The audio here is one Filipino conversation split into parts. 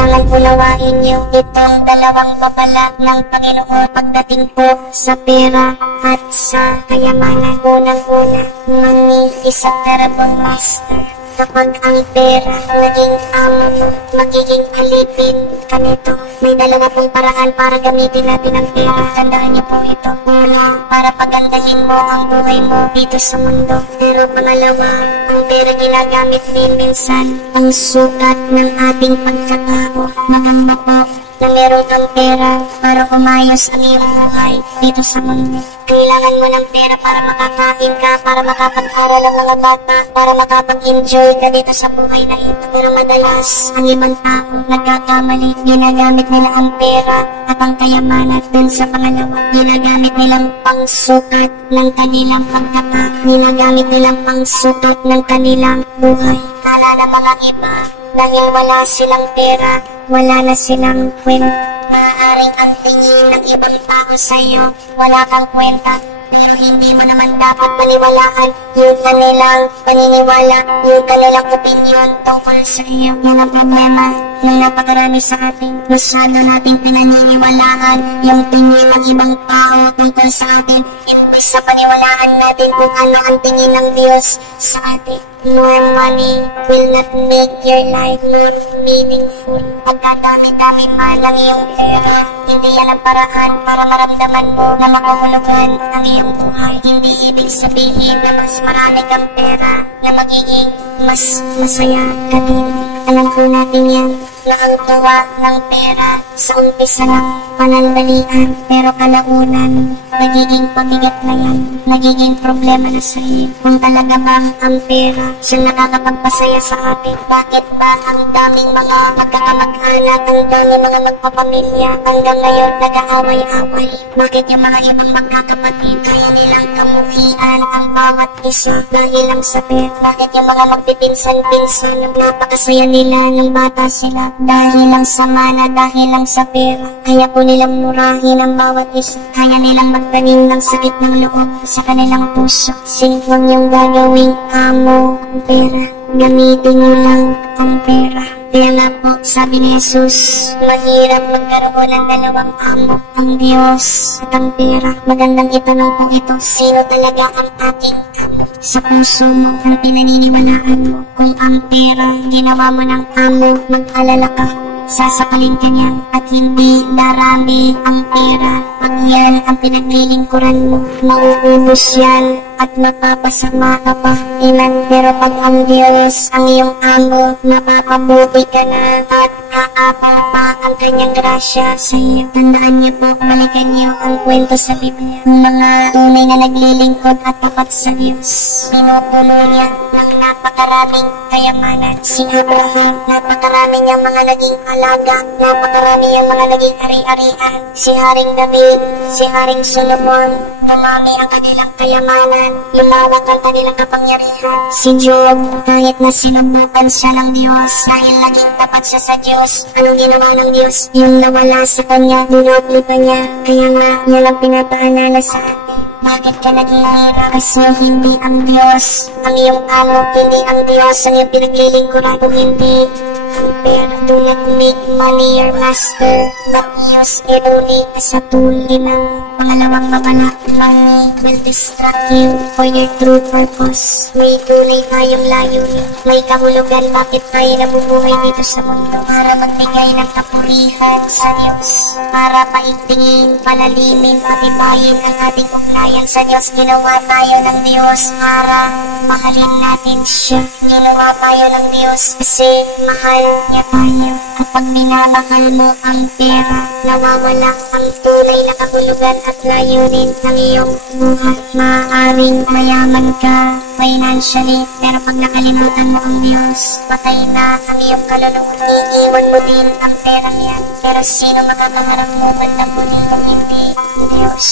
kailangan unawain niyo itong dalawang babala ng Panginoon pagdating po sa pera at sa kayamanan. Unang-una, isang terrible master. Kapag ang pera naging amo mo, magiging alipin ka nito. May dalawa pong paraan para gamitin natin ang pera. Tandaan niyo po ito. Una, para pagandahin mo ang buhay mo dito sa mundo. Pero pangalawa, ang pera ginagamit din minsan ang sukat ng ating pagkatao. Maganda po na meron kang pera para umayos ang iyong buhay dito sa mundo. Kailangan mo ng pera para makakain ka, para makapag-aral ang mga bata, para makapag-enjoy ka dito sa buhay na ito. Pero madalas, ang ibang tao nagkakamali. Ginagamit nila ang pera at ang kayamanan dun sa pangalawa. Ginagamit nilang pangsukat ng kanilang pagkatao. Ginagamit nilang pangsukat ng kanilang buhay. Kala na mga iba, dahil wala silang pera, wala na silang kwenta. Maaaring ang tingin ng ibang tao sa iyo, wala kang kwenta. Pero hindi mo naman dapat paniwalaan yung kanilang paniniwala, yung kanilang opinion tungkol sa iyo. Yan ang problema ng napakarami sa atin. Masyado nating pinaniniwalaan yung tingin ng ibang tao tungkol sa atin. Imbes sa paniwalaan natin kung ano ang tingin ng Diyos sa atin. More money will not make your life more meaningful. Pagkadami-dami man ang iyong pera, hindi yan ang paraan para maramdaman mo na makahulugan ang iyong buhay. Hindi ibig sabihin na mas marami kang pera na magiging mas masaya ka din. Alam ko natin yan na ang tuwa ng pera sa umpisa ng panandalian, pero kalaunan nagiging pabigat na yan, nagiging problema na sa iyo. Kung talaga ba ang pera siyang nakakapagpasaya sa atin, bakit ba ang daming mga magkakamag-anak, ang daming mga magpapamilya hanggang ngayon nag-aaway-away? Bakit yung mga ibang magkakapatid kaya nilang kamuhian ang bawat isa dahil lang sa pera? Bakit yung mga magpipinsan-pinsan napakasaya nila ng bata sila dahil lang sa mana, dahil lang sa pera? Kaya po nilang murahin ang bawat isa, kaya nilang magtanim ng sakit ng loob sa kanilang puso. Huwag niyong gagawing amo ang pera, gamitin niyo lang ang pera. Kaya nga po, sabi ni Jesus, mahirap magkaroon ng dalawang amo, ang Diyos at ang pera. Magandang itanong po ito, sino talaga ang ating amo? Sa puso mo, ang pinaniniwalaan mo, kung ang pera ginawa mo ng amo, mag-alala ka, sasakalin ka niyan at hindi darami ang pera. Pag yan ang pinaglilingkuran mo, mauubos yan at mapapasama ka pa, ilan. Pero pag ang Diyos ang iyong amo, mapapabuti ka na at aabang pa ang kanyang grasya sa iyo. Tandaan niyo po, balikan niyo ang kwento sa Biblia. Ang mga tunay na naglilingkod at tapat sa Diyos, pinupuno niya ng napakaraming kayamanan. Si Abraham, napakarami niyang mga naging alaga, napakarami niyang mga naging ari-arian. Si Haring David, si Haring Solomon, dumami ang kanilang kayamanan, lumawak ang kanilang kapangyarihan. Si Job, kahit na sinubukan siya ng Diyos, dahil naging tapat siya sa Diyos, anong ginawa ng Diyos? Yung nawala sa kanya, dinopli pa niya. Kaya nga, yan ang pinapaalala sa atin. Bakit ka naghihirap? Kasi hindi ang Diyos ang iyong amo, hindi ang Diyos ang iyong pinaglilingkuran. Kung hindi ang pera, do not make money your master, but use it only as a tool. Ng pangalawang babala, money will distract you for your true purpose. May tunay tayong layunin, may kahulugan bakit tayo nabubuhay dito sa mundo, para magbigay ng kapurihan sa Diyos, para paigtingin, palalimin, patibayin ang ating ugnayan sa Diyos. Ginawa tayo ng Diyos para mahalin natin siya. Ginawa tayo ng Diyos kasi mahal niya tayo. Kapag minamahal mo ang pera, nawawala ang tunay na kahulugan at layunin ng iyong buhay. Maaaring mayaman ka financially, pero pag nakalimutan mo ang Diyos, patay na ang iyong kaluluwa. Iiwan mo din ang pera niyan, pero sino makakaharap mo bandang muli kung hindi ang Diyos?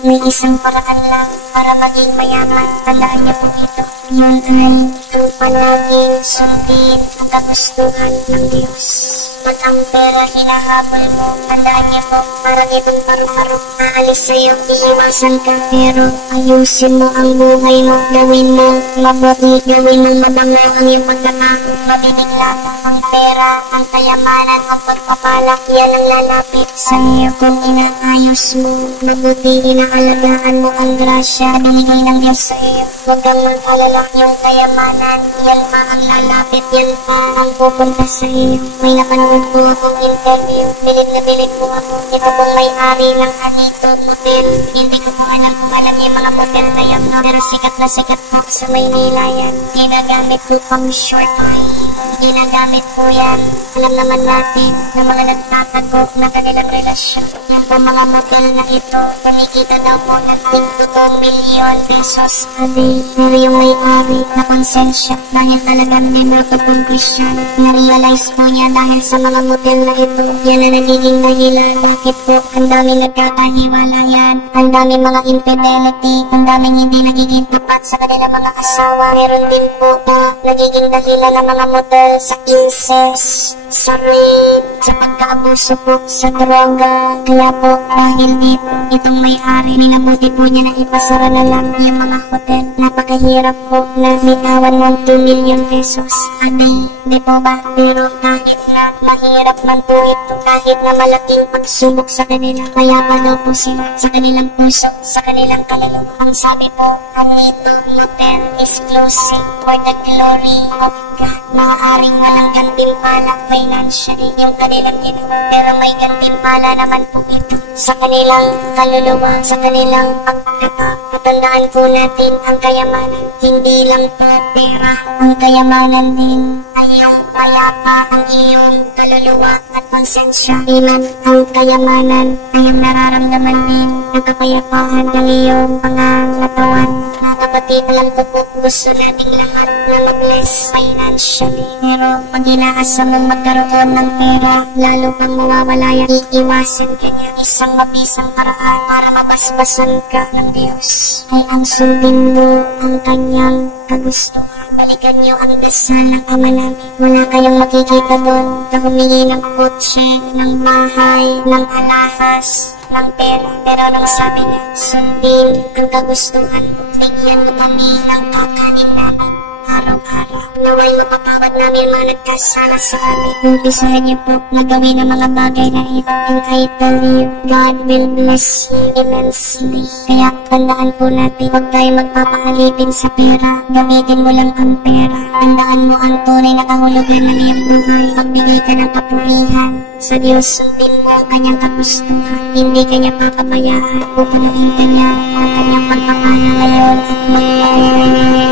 May isang paraan lang para maging mayaman. Tandaan niyo po ito. Yun ay ang palaging sundin ang kagustuhan ng Diyos. Kapag ang pera hinahabol mo, tandaan niyo po, parang itong paru-paro, aalis sa'yo, iiwasan ka. Pero ayusin mo ang buhay mo, gawin mo mabuti, gawin mo mabanga ang iyong pagkatao. Mabibigla mo ang pera, ang kayamanan o pagpapalak, yan ang lalapit sa iyo. Kung inaayos mo mabuti, inaalagaan mo ang grasya binigay ng Diyos sa iyo. Huwag kang mag-alala, yung kayamanan, yan pa ang lalapit, yan pa ang pupunta sa iyo. May napanood po akong interview, bilib na bilib po ako. Ito pong may-ari ng Anito Motel. Hindi ko po alam kung alam yung mga motel na yan, no? Pero sikat na sikat po sa Maynila yan. Ginagamit ko pang short eye, ginagamit po yan. Alam naman natin na mga nagtatago na kanilang relasyon. Yan po mga motel na ito, kumikita daw po ng 2 milyon pesos a day. Pero yung may-ari na konsensya, dahil talagang denoto pong Christian, na-realize po niya dahil sa mga motel na ito, yan na nagiging dahilan. Bakit po ang daming nagkakahiwalayan, ang daming mga infidelity, ang daming hindi nagiging tapat sa kanilang mga asawa. Meron din po na nagiging dahilan ng mga motel sa incest, sa rape, sa pagkaabuso po sa droga. Kaya po dahil dito, itong may-ari, minabuti po niya na ipasara na lang yung mga hotel. Napakahirap po na bitawan ng 2 million pesos a day, di po ba? Pero kahit na mahirap man po ito, kahit na malaking pagsubok sa kanila, kaya pa daw po sila sa kanilang puso, sa kanilang kaluluwa. Ang sabi po, Anito Motel is closing for the glory of God. Maaaring walang gantimpala financially yung kanilang ginawa, pero may gantimpala naman po ito sa kanilang kaluluwa, sa kanilang pagkatao. Tandaan po natin ang kayamanan, hindi lang po pera. Ang kayamanan din ay yung mayapa ang iyong kaluluwa at konsensya. Ilan ang kayamanan ay ang nararamdaman din ng kapayapaan ng iyong pangangatawan. Mga kapatid, alam ko po gusto nating lahat na mag-bless financially. Pero pag inaasa mong magkaroon ng pera, lalo pang mawawala yan, iiwasan ka niya. Isang mabisang paraan para mabasbasan ka ng Diyos ay ang sundin mo ang kanyang kagustuhan. Balikan niyo ang dasal ng Ama namin. Wala kayong makikita doon na humingi ng kotse, ng bahay, ng alahas, ng pera. Pero nang sabi niya, sundin ang kagustuhan mo. Bigyan mo kami ng kakanin namin araw-araw. Naway mapapawad namin mga nagkasala sa amin. Umpisahan niyo po na gawin ang mga bagay na ito. And I tell you, God will bless you immensely. Kaya tandaan po natin, huwag tayo magpapaalipin sa pera. Gamitin mo lang ang pera. Tandaan mo ang tunay na kahulugan ng iyong buhay. Pagbigay ka ng kapurihan sa Diyos, sundin mo ang kanyang kagustuhan. Hindi kanya papabayaan. Pupunuin ka niya ang kanyang pagpapala ngayon at magpapala.